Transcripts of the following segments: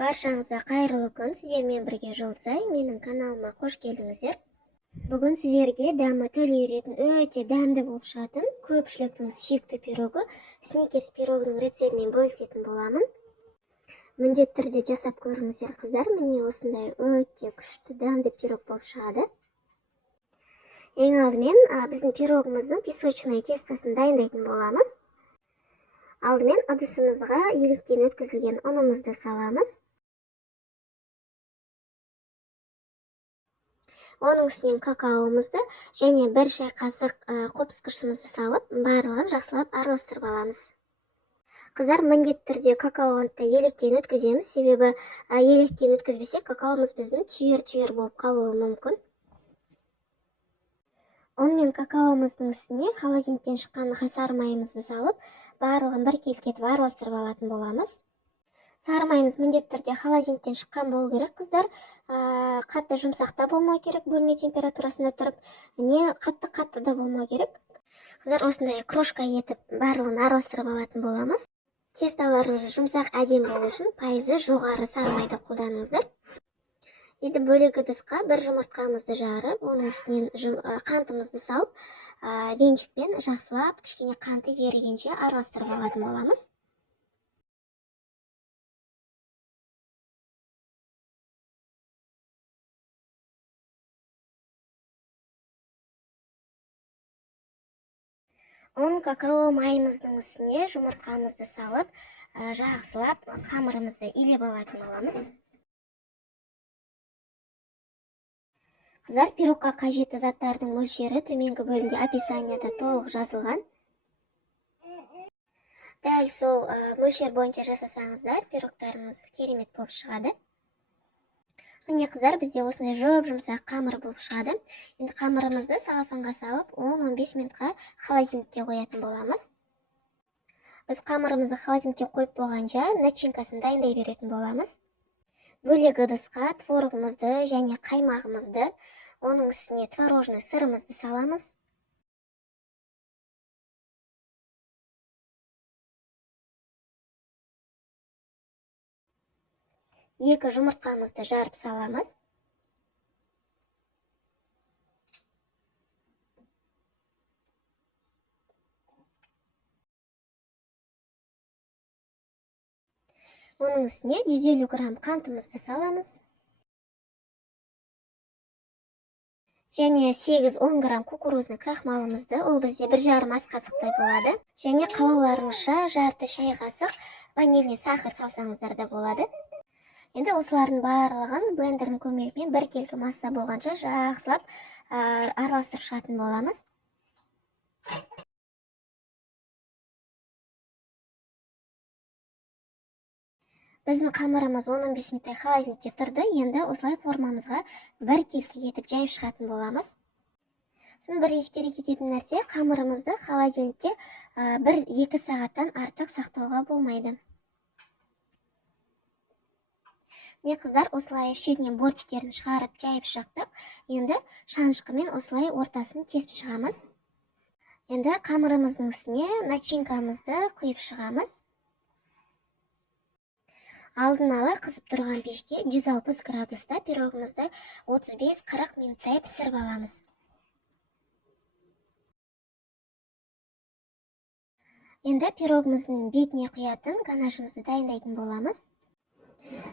Баршаңызға қайырлы күн, сіздермен бірге Жолсай, менің каналыма қош келдіңіздер. Бүгін сіздерге дәмі тіл үйіретін өте дәмді болып шығатын көпшіліктің сүйікті пирогы сникерс пирогының рецептімен бөлісетін боламын. Міндетті түрде жасап көріңіздер қыздар, міне осындай өте күшті дәмді пирог болып шығады. Ең алдымен біздің пирогымыздың песочный тестасын дайындайтын боламыз. Алдымен ыдысымызға електен өткізілген ұнымызды саламыз. Оның үстінен какаомызды және бір шай қасық қопсықышымызды салып, барлығын жақсылап араластырып аламыз. Қыздар, міндетті түрде какаоны електен өткіземіз, себебі електен өткізбесек какаомыз біздің түйір болып қалуы мүмкін. Он мен какаомыздың үстіне холодильниктен шыққан сары майымызды салып, барлығын бір келкетіп араластырып алатын боламыз. Сары майымыз міндетті түрде холодильниктен шыққан болу керек, қыздар. Қатты жұмсақ та болмау керек, бөлме температурасында тұрып, не қатты да болмау керек. Қыздар, осындай крошка етіп барлығын араластырып алатын боламыз. Тесталарыңыз жұмсақ әдемі болу үшін пайызы жоғары сары майды қолданыңыздар. Енді бөлек ыдысқа бір жұмыртқамызды жарып, оның үстінен қантымызды салып, венчикпен жақсылап кішкене қанты ерігенше араластырып алатын боламыз. Какао майымыздың үстіне жұмыртқамызды салып, жақсылап қамырымызды илеп алатын боламыз. Қыздар, пирогқа қажетті заттардың мөлшері төменгі бөлімде описанияда толық жазылған. Дәл сол мөлшер бойынша жасасаңыздар, пирогтарыңыз керемет болып шығады. Міне қыздар, бізде осындай жұмсақ қамыр болып шығады. Енді қамырымызды салафанға салып, 10-15 минутқа холодильникке қоятын боламыз. Біз қамырымызды холодильникке қойып болғанша начинкасын дайындай беретін боламыз. Бөлек ыдысқа творогымызды және қаймағымызды, оның үстіне творожный сырымызды саламыз. Екі жұмыртқамызды жарып саламыз. Оның үстіне 150 грамм қантымызды саламыз. Және 8-10 грамм кукурузный крахмалымызды, ол бізде 1,5 ас қасықтай болады. Және қалауларыңызша жарты шай қасық ванильный сахар салсаңыздар да болады. Енді осылардың барлығын блендердің көмегімен бір келкі масса болғанша жақсылап араластырып шығатын боламыз. Біздің қамырымыз 10-15 минуттай холодильникте тұрды. Енді осылай формамызға бір келкі етіп жайып шығатын боламыз. Сосын бір ескере кететін нәрсе, қамырымызды холодильникте 1-2 сағаттан артық сақтауға болмайды. Не қыздар, осылай шетінен бортиктерін шығарып жайып шықтық. Енді шанышқымен осылай ортасын тесіп шығамыз. Енді қамырымыздың үстіне начинкамызды құйып шығамыз. Алдын ала қызып тұрған пеште 160 градуста пирогымызды 35-40 минуттай пісіріп аламыз. Енді пирогымыздың бетіне құятын ганашымызды дайындайтын боламыз.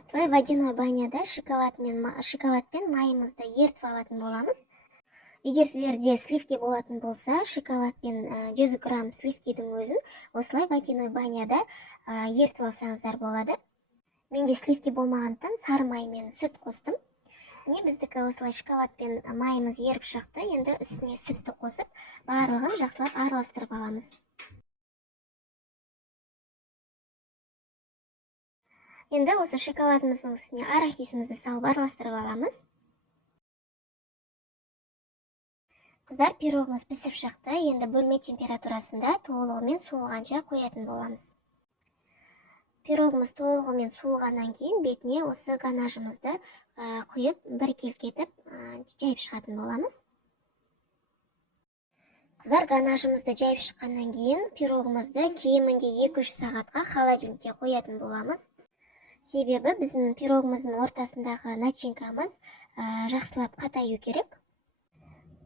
Солай водяной баняда шоколадпен майымызды ертіп алатын боламыз. Егер сіздерде сливки болатын болса, шоколадпен 100 грамм сливкидің өзін осылай водяной баняда ертіп алсаңыздар болады. Менде сливки болмағандықтан сары май мен сүт қостым. Міне біздікі осылай шоколадпен майымыз еріп шықты. Енді үстіне сүтті қосып, барлығын жақсылап араластырып аламыз. Енді осы шоколадымыздың үстіне арахисімізді салып араластырып аламыз. Қыздар, пирогымыз пісіп шықты. Енді бөлме температурасында толығымен суығанша қоятын боламыз. Пирогымыз толығымен суығаннан кейін бетіне осы ганашымызды құйып бір келкетіп жайып шығатын боламыз. Қыздар, ганашымызды жайып шыққаннан кейін пирогымызды кемінде 2-3 сағатқа холодильникке қоятын боламыз. Себебі біздің пирогымыздың ортасындағы начинкамыз жақсылап қатаю керек.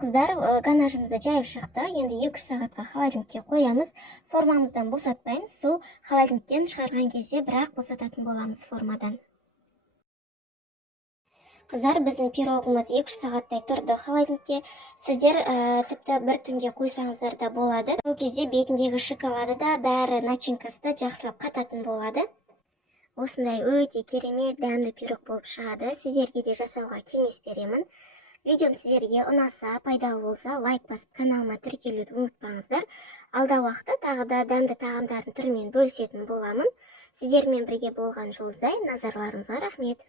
Қыздар, ганажымызды жайып шықты. Енді 2-3 сағатқа холодильникке қоямыз. Формамыздан босатпаймыз. Сол холодильниктен шығарған кезде бірақ босататын боламыз формадан. Қыздар, біздің пирогымыз 2-3 сағаттай тұрды холодильникте. Сіздер тіпті бір түнге қойсаңыздар да болады. Сол кезде бетіндегі шоколады да, бәрі начинкасы да жақсылап қататын болады. Осындай өте керемет дәмді пирог болып шығады. Сіздерге де жасауға кеңес беремін. Видеом сіздерге ұнаса, пайдалы болса, лайк басып каналыма тіркелуді ұмытпаңыздар. Алда уақытта тағы да дәмді тағамдардың түрімен бөлісетін боламын. Сіздермен бірге болған Жұлдызай, назарларыңызға рахмет.